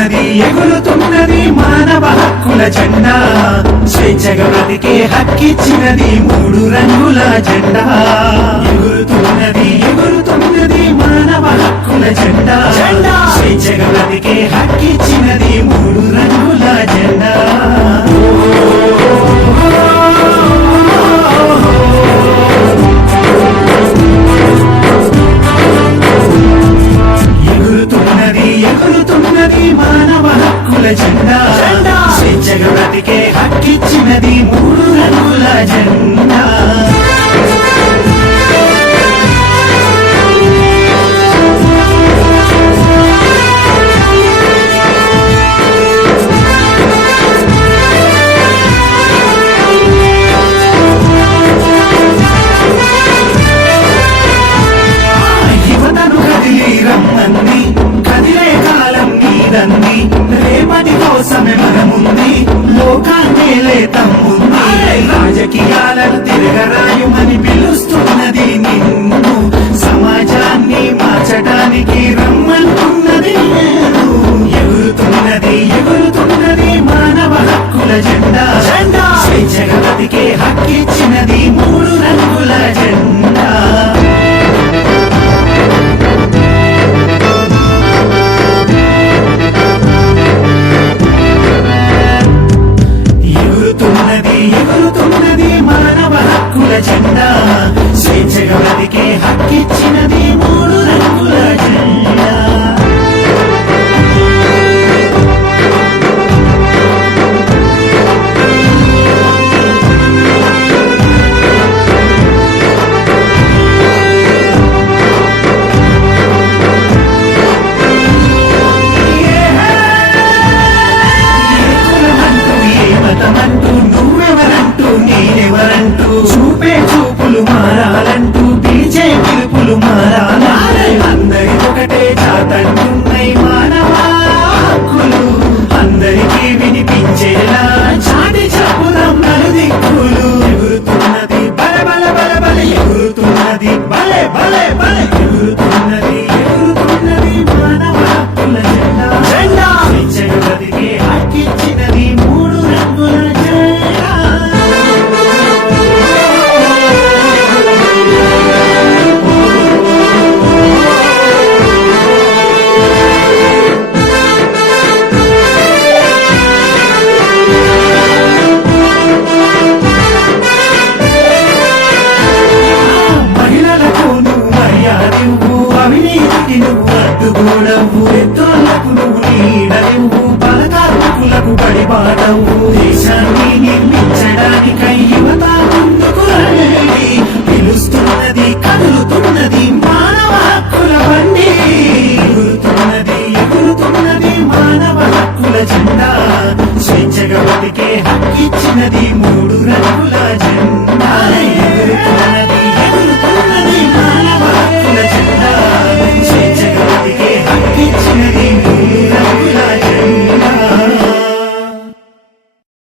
ఎగురుతున్నది ఎగురుతున్నది మానవ హక్కుల జెండా, స్వేచ్ఛగా బ్రతికే హక్కిచ్చినది మూడు రంగుల జెండా. ఎగురుతున్నది ఎగురుతున్నది మానవ హక్కుల జెండా, స్వేచ్ఛగా బ్రతికే హక్కిచ్చినది మూడు రంగుల జెండా. ఎగురుతున్నది మానవ హక్కుల జెండా, స్వేచ్ఛగా బ్రతికే హక్కిచ్చినది మూడు రంగుల జెండా. యువతను కదిలి రమ్మంది, కదిలే కాలం నీదంది, రేపటి కోసమే మనముంది, లోకాన్నేలే తమ్ముంది. రాజకీయాలను తిరగరాయుమని పిలుస్తున్నది నిన్ను, సమాజాన్ని మార్చడానికి రమ్మంటున్నది నేను. ఎగురుతున్నది ఎగురుతున్నది మానవ హక్కుల జెండా, స్వేచ్ఛగా బ్రతికే హక్కిచ్చినది మూడు రంగుల జెండా. ఎగురుతున్నది మానవ హక్కుల జెండా, స్వేచ్ఛగా బ్రతికే హక్కిచ్చినది మూడు రంగుల జెండా. నేనెవరంటూ చూపే చూపులు మారాలంటూ పిలిచే పిలుపులు మారాలంటే అందరి ఒకటే చాతంటున్నాయి మానవ హక్కులు, అందరికీ వినిపించేలా చాటి చెప్పుదాం నలుదిక్కులు. ఎగురుతున్నది బలె బలె బలె బలె, ఎగురుతున్నది బలె బలె బలె, ఎగురుతున్నది ఎగురుతున్నది మానవ హక్కుల జెండా, స్వేచ్ఛగా బ్రతికే హక్కిచ్చినది మూడు రంగుల జెండా. అవినీతికి నువ్వు అడ్డుగోడవు, ఎత్తోళ్లకు నువ్వు నీడవు, పలకార్మికులకు బడిపాడవు. దేశాన్ని నిర్మించడానికై యువత ముందుకు రండి, పిలుస్తున్నది కదులుతున్నది మానవ హక్కుల బండి. ఎగురుతున్నది ఎగురుతున్నది మానవ హక్కుల జెండా, స్వేచ్ఛగా బ్రతికే హక్కిచ్చినది మూడు